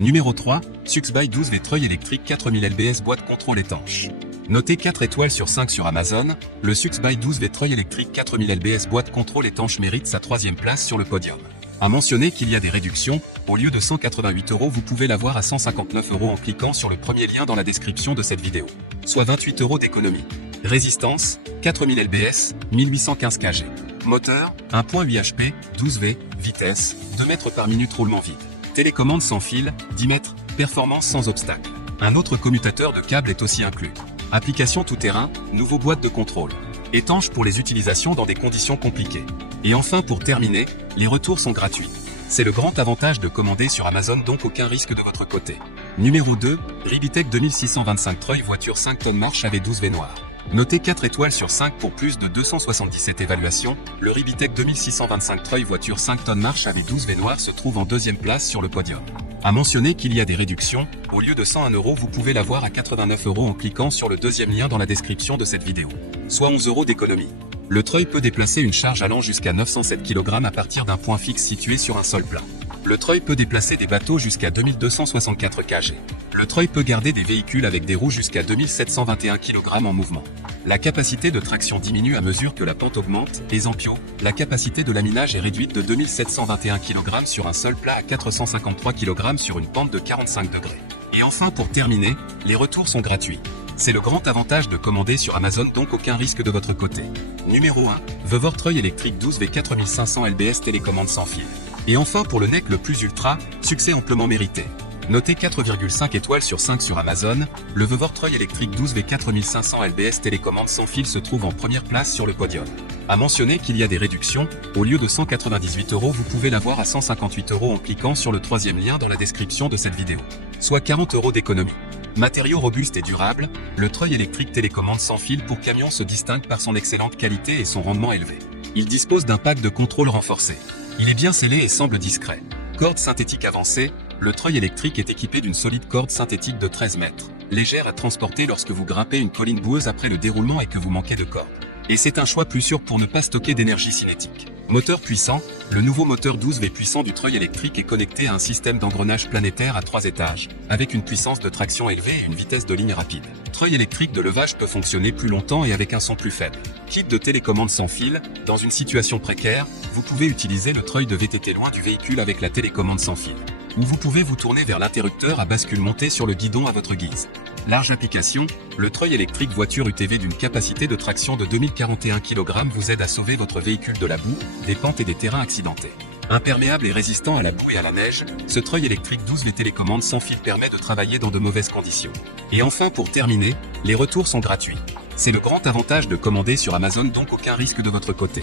Numéro 3, Suxby 12V treuil électrique 4000 lbs boîte contrôle étanche. Noté 4 étoiles sur 5 sur Amazon, le Suxby 12V treuil électrique 4000 lbs boîte contrôle étanche mérite sa 3e place sur le podium. À mentionner qu'il y a des réductions, au lieu de 188 € vous pouvez l'avoir à 159 € en cliquant sur le premier lien dans la description de cette vidéo. Soit 28 € d'économie. Résistance, 4000 lbs, 1815 kg. Moteur, 1.8 HP, 12V, vitesse, 2 mètres par minute roulement vide. Télécommande sans fil, 10 mètres, performance sans obstacle. Un autre commutateur de câble est aussi inclus. Application tout-terrain, nouveau boîte de contrôle. Étanche pour les utilisations dans des conditions compliquées. Et enfin pour terminer, les retours sont gratuits. C'est le grand avantage de commander sur Amazon, donc aucun risque de votre côté. Numéro 2, Ribitech 2625 treuil voiture 5 tonnes marche avec 12V noir. Noté 4 étoiles sur 5 pour plus de 277 évaluations, le Ribitech 2625 treuil voiture 5 tonnes marche avec 12V noir se trouve en 2e place sur le podium. À mentionner qu'il y a des réductions, au lieu de 101 € vous pouvez l'avoir à 89 € en cliquant sur le 2e lien dans la description de cette vidéo. Soit 11 € d'économie. Le treuil peut déplacer une charge allant jusqu'à 907 kg à partir d'un point fixe situé sur un sol plat. Le treuil peut déplacer des bateaux jusqu'à 2264 kg. Le treuil peut garder des véhicules avec des roues jusqu'à 2721 kg en mouvement. La capacité de traction diminue à mesure que la pente augmente, et Zampio, la capacité de laminage est réduite de 2721 kg sur un sol plat à 453 kg sur une pente de 45 degrés. Et enfin pour terminer, les retours sont gratuits. C'est le grand avantage de commander sur Amazon, donc aucun risque de votre côté. Numéro 1, Vevor treuil électrique 12V 4500 lbs télécommande sans fil. Et enfin pour le NEC le plus ultra, succès amplement mérité. Noté 4,5 étoiles sur 5 sur Amazon, le Vevor treuil électrique 12V 4500 lbs télécommande sans fil se trouve en première place sur le podium. À mentionner qu'il y a des réductions, au lieu de 198 € vous pouvez l'avoir à 158 € en cliquant sur le 3e lien dans la description de cette vidéo. Soit 40 € d'économie. Matériaux robustes et durables, le treuil électrique télécommande sans fil pour camion se distingue par son excellente qualité et son rendement élevé. Il dispose d'un pack de contrôle renforcé. Il est bien scellé et semble discret. Corde synthétique avancée, le treuil électrique est équipé d'une solide corde synthétique de 13 mètres, légère à transporter lorsque vous grimpez une colline boueuse après le déroulement et que vous manquez de corde. Et c'est un choix plus sûr pour ne pas stocker d'énergie cinétique. Moteur puissant, le nouveau moteur 12V puissant du treuil électrique est connecté à un système d'engrenage planétaire à 3 étages, avec une puissance de traction élevée et une vitesse de ligne rapide. Treuil électrique de levage peut fonctionner plus longtemps et avec un son plus faible. Kit de télécommande sans fil, dans une situation précaire, vous pouvez utiliser le treuil de VTT loin du véhicule avec la télécommande sans fil. Ou vous pouvez vous tourner vers l'interrupteur à bascule monté sur le guidon à votre guise. Large application, le treuil électrique voiture UTV d'une capacité de traction de 2041 kg vous aide à sauver votre véhicule de la boue, des pentes et des terrains accidentés. Imperméable et résistant à la boue et à la neige, ce treuil électrique 12V télécommande sans fil permet de travailler dans de mauvaises conditions. Et enfin pour terminer, les retours sont gratuits. C'est le grand avantage de commander sur Amazon, donc aucun risque de votre côté.